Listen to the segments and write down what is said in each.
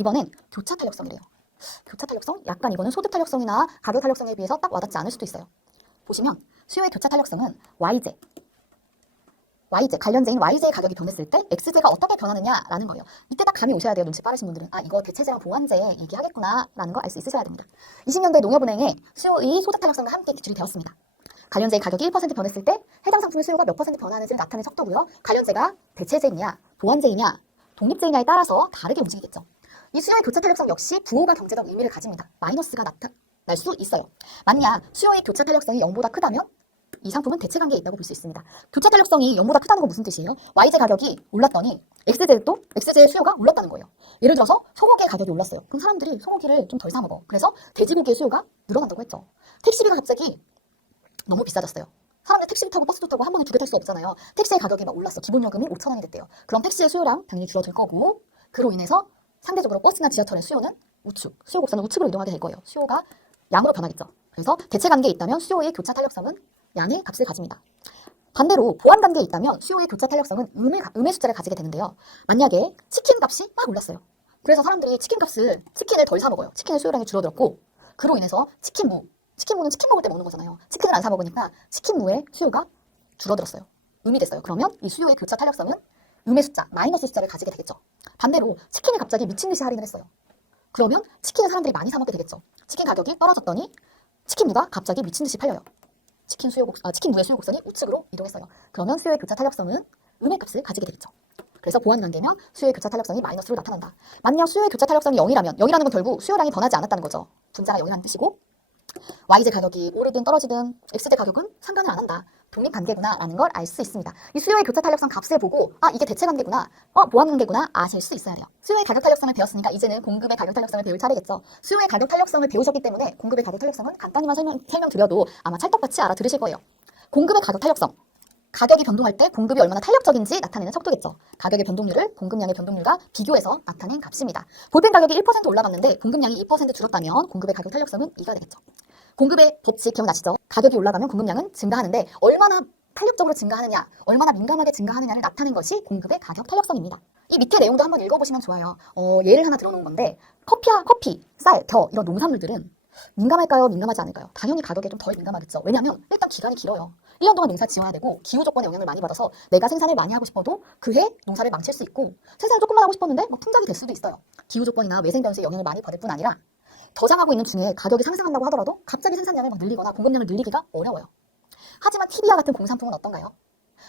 이번엔 교차 탄력성이래요. 교차 탄력성? 약간 이거는 소득 탄력성이나 가격 탄력성에 비해서 딱 와닿지 않을 수도 있어요. 보시면 수요의 교차 탄력성은 YJ 관련제인 YJ의 가격이 변했을 때 XJ가 어떻게 변하느냐라는 거예요. 이때 딱 감이 오셔야 돼요. 눈치 빠르신 분들은. 아, 이거 대체제와 보완제 얘기하겠구나 라는 거 알 수 있으셔야 됩니다. 20년대 농협은행에 수요의 소득 탄력성과 함께 기출이 되었습니다. 관련제의 가격이 1% 변했을 때 해당 상품의 수요가 몇 % 변하는지를 나타내는 속도고요. 관련제가 대체제이냐, 보완제이냐, 독립제이냐에 따라서 다르게 움직이겠죠. 이 수요의 교차 탄력성 역시 부호가 경제적 의미를 가집니다. 마이너스가 나타날 수 있어요. 만약 수요의 교차 탄력성이 0보다 크다면 이 상품은 대체관계에 있다고 볼 수 있습니다. 교차 탄력성이 0보다 크다는 건 무슨 뜻이에요? YJ 가격이 올랐더니 XJ의 수요가 올랐다는 거예요. 예를 들어서 소고기의 가격이 올랐어요. 그럼 사람들이 소고기를 좀 덜 사 먹어. 그래서 돼지고기의 수요가 늘어난다고 했죠. 택시비가 갑자기 너무 비싸졌어요. 사람들 택시를 타고 버스도 타고 한 번에 두 개 탈 수 없잖아요. 택시의 가격이 막 올랐어. 기본 요금이 5,000원이 됐대요. 그럼 택시의 수요량 당연히 줄어들 거고, 그로 인해서 상대적으로 버스나 지하철의 수요는 우측, 수요 곡선은 우측으로 이동하게 될 거예요. 수요가 양으로 변하겠죠. 그래서 대체 관계에 있다면 수요의 교차 탄력성은 양의 값을 가집니다. 반대로 보완 관계에 있다면 수요의 교차 탄력성은 음의 숫자를 가지게 되는데요. 만약에 치킨 값이 막 올랐어요. 그래서 사람들이 치킨을 덜 사 먹어요. 치킨의 수요량이 줄어들었고, 그로 인해서 치킨무는 치킨 먹을 때 먹는 거잖아요. 치킨을 안 사 먹으니까 치킨무의 수요가 줄어들었어요. 음이 됐어요. 그러면 이 수요의 교차 탄력성은 음의 숫자, 마이너스 숫자를 가지게 되겠죠. 반대로 치킨이 갑자기 미친 듯이 할인을 했어요. 그러면 치킨을 사람들이 많이 사 먹게 되겠죠. 치킨 가격이 떨어졌더니 치킨무가 갑자기 미친 듯이 팔려요. 치킨무의 수요 곡선이 우측으로 이동했어요. 그러면 수요의 교차 탄력성은 음의 값을 가지게 되겠죠. 그래서 보완 관계면 수요의 교차 탄력성이 마이너스로 나타난다. 만약 수요의 교차 탄력성이 0이라면 0이라는 건 결국 수요량이 변하지 않았다는 거죠. 분자가 0이라는 뜻이고, YJ 가격이 오르든 떨어지든 XJ 가격은 상관을 안 한다. 독립관계구나 라는 걸 알 수 있습니다. 이 수요의 교차 탄력성 값을 보고 아, 이게 대체관계구나, 보완관계구나 아실 수 있어야 돼요. 수요의 가격 탄력성을 배웠으니까 이제는 공급의 가격 탄력성을 배울 차례겠죠. 수요의 가격 탄력성을 배우셨기 때문에 공급의 가격 탄력성은 간단히만 설명드려도 아마 찰떡같이 알아들으실 거예요. 공급의 가격 탄력성, 가격이 변동할 때 공급이 얼마나 탄력적인지 나타내는 속도겠죠. 가격의 변동률을 공급량의 변동률과 비교해서 나타낸 값입니다. 볼펜 가격이 1% 올라갔는데 공급량이 2% 줄었다면 공급의 가격 탄력성은 2가 되겠죠. 공급의 법칙 기억나시죠? 가격이 올라가면 공급량은 증가하는데 얼마나 탄력적으로 증가하느냐, 얼마나 민감하게 증가하느냐를 나타낸 것이 공급의 가격 탄력성입니다. 이 밑에 내용도 한번 읽어보시면 좋아요. 예를 하나 들어놓은 건데 커피, 쌀, 겨 이런 농산물들은 민감할까요? 민감하지 않을까요? 당연히 가격에 좀 덜 민감하겠죠. 왜냐하면 일단 기간이 길어요. 1년 동안 농사 지어야 되고 기후 조건의 영향을 많이 받아서 내가 생산을 많이 하고 싶어도 그해 농사를 망칠 수 있고, 생산을 조금만 하고 싶었는데 막 풍작이 될 수도 있어요. 기후 조건이나 외생 변수의 영향을 많이 받을 뿐 아니라 저장하고 있는 중에 가격이 상승한다고 하더라도 갑자기 생산량을 막 늘리거나 공급량을 늘리기가 어려워요. 하지만 TV와 같은 공산품은 어떤가요?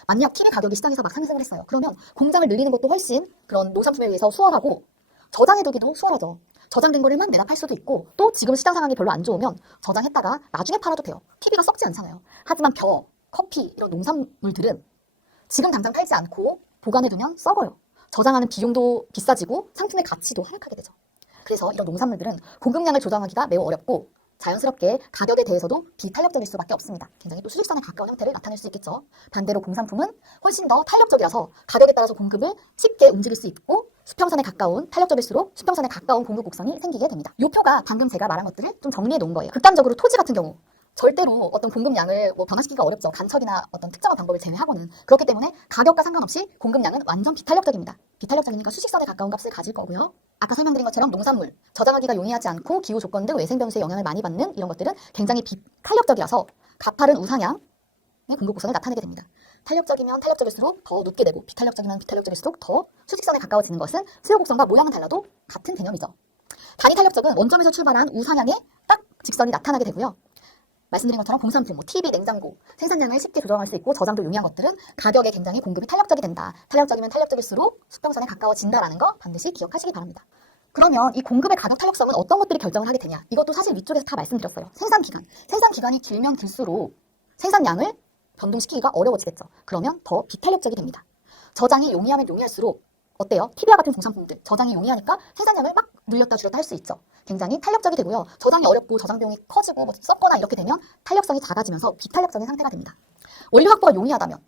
만약 TV 가격이 시장에서 막 상승을 했어요. 그러면 공장을 늘리는 것도 훨씬 그런 노산품에 비해서 수월하고 저장해두기도 수월하죠. 저장된 거를 막 내다 팔 수도 있고, 또 지금 시장 상황이 별로 안 좋으면 저장했다가 나중에 팔아도 돼요. TV가 썩지 않잖아요. 하지만 벼, 커피 이런 농산물들은 지금 당장 팔지 않고 보관해두면 썩어요. 저장하는 비용도 비싸지고 상품의 가치도 하락하게 되죠. 그래서 이런 농산물들은 공급량을 조정하기가 매우 어렵고 자연스럽게 가격에 대해서도 비탄력적일 수밖에 없습니다. 굉장히 또 수직선에 가까운 형태를 나타낼 수 있겠죠. 반대로 공산품은 훨씬 더 탄력적이라서 가격에 따라서 공급을 쉽게 움직일 수 있고 수평선에 가까운, 탄력적일수록 수평선에 가까운 공급 곡선이 생기게 됩니다. 이 표가 방금 제가 말한 것들을 좀 정리해 놓은 거예요. 극단적으로 토지 같은 경우 절대로 어떤 공급량을 변화시키기가 어렵죠. 간척이나 어떤 특정한 방법을 제외하고는. 그렇기 때문에 가격과 상관없이 공급량은 완전 비탄력적입니다. 비탄력적이니까 수직선에 가까운 값을 가질 거고요. 아까 설명드린 것처럼 농산물, 저장하기가 용이하지 않고 기후 조건 등 외생 변수의 영향을 많이 받는 이런 것들은 굉장히 비탄력적이라서 가파른 우상향의 공급 곡선을 나타내게 됩니다. 탄력적이면 탄력적일수록 더 눕게 되고 비탄력적이면 비탄력적일수록 더 수직선에 가까워지는 것은 수요 곡선과 모양은 달라도 같은 개념이죠. 단위 탄력적은 원점에서 출발한 우상향의 딱 직선이 나타나게 되고요. 말씀드린 것처럼 공산품, TV, 냉장고, 생산량을 쉽게 조정할 수 있고 저장도 용이한 것들은 가격에 굉장히 공급이 탄력적이 된다. 탄력적이면 탄력적일수록 수평선에 가까워진다라는 거 반드시 기억하시기 바랍니다. 그러면 이 공급의 가격 탄력성은 어떤 것들이 결정을 하게 되냐? 이것도 사실 위쪽에서 다 말씀드렸어요. 생산기간이 길면 길수록 생산량을 변동시키기가 어려워지겠죠. 그러면 더 비탄력적이 됩니다. 저장이 용이하면 용이할수록 어때요? TV와 같은 공산품들 저장이 용이하니까 생산량을 막 늘렸다 줄였다 할 수 있죠. 굉장히 탄력적이 되고요. 저장이 어렵고 저장 비용이 커지고 썩거나 이렇게 되면 탄력성이 작아지면서 비탄력적인 상태가 됩니다. 원료 확보가 용이하다면,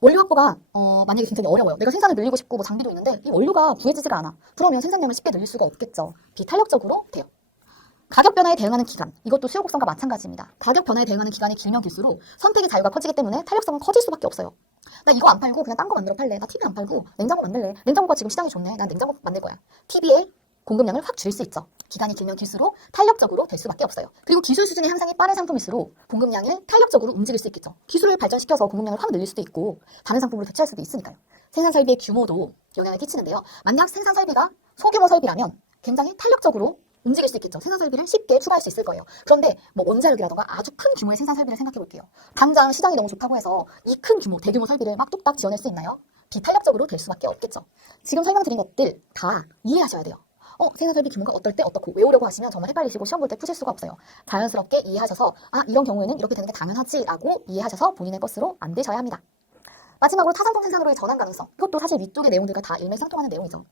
원료 확보가 만약에 굉장히 어려워요. 내가 생산을 늘리고 싶고 장비도 있는데 이 원료가 구해지지가 않아. 그러면 생산량을 쉽게 늘릴 수가 없겠죠. 비탄력적으로 돼요. 가격 변화에 대응하는 기간, 이것도 수요 곡선과 마찬가지입니다. 가격 변화에 대응하는 기간이 길면 길수록 선택의 자유가 커지기 때문에 탄력성은 커질 수밖에 없어요. 나 이거 안 팔고 그냥 딴 거 만들어 팔래. 나 TV 안 팔고 냉장고 만들래. 냉장고가 지금 시장이 좋네. 난 냉장고 만들 거야. TV에 공급량을 확 줄일 수 있죠. 기간이 길면 길수록 탄력적으로 될 수밖에 없어요. 그리고 기술 수준의 향상이 빠른 상품일수록 공급량을 탄력적으로 움직일 수 있겠죠. 기술을 발전시켜서 공급량을 확 늘릴 수도 있고 다른 상품으로 대체할 수도 있으니까요. 생산 설비의 규모도 영향을 끼치는데요. 만약 생산 설비가 소규모 설비라면 굉장히 탄력적으로 움직일 수 있겠죠. 생산 설비를 쉽게 추가할 수 있을 거예요. 그런데 뭐 원자력이라던가 아주 큰 규모의 생산 설비를 생각해 볼게요. 당장 시장이 너무 좋다고 해서 이 큰 규모, 대규모 설비를 막 뚝딱 지어낼 수 있나요? 비탄력적으로 될 수밖에 없겠죠. 지금 설명드린 것들 다 이해하셔야 돼요. 생산 설비 규모가 어떨 때 어떻고 외우려고 하시면 정말 헷갈리시고 시험 볼 때 푸실 수가 없어요. 자연스럽게 이해하셔서 이런 경우에는 이렇게 되는 게 당연하지라고 이해하셔서 본인의 것으로 만드셔야 합니다. 마지막으로 타산품 생산으로의 전환 가능성. 이것도 사실 위쪽의 내용들과 다 일맥상통하는 내용이죠.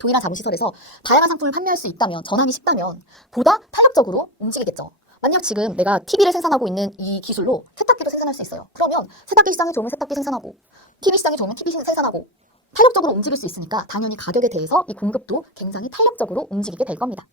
동일한 자본시설에서 다양한 상품을 판매할 수 있다면, 전환이 쉽다면 보다 탄력적으로 움직이겠죠. 만약 지금 내가 TV를 생산하고 있는 이 기술로 세탁기도 생산할 수 있어요. 그러면 세탁기 시장이 좋으면 세탁기 생산하고 TV 시장이 좋으면 TV 생산하고 탄력적으로 움직일 수 있으니까 당연히 가격에 대해서 이 공급도 굉장히 탄력적으로 움직이게 될 겁니다.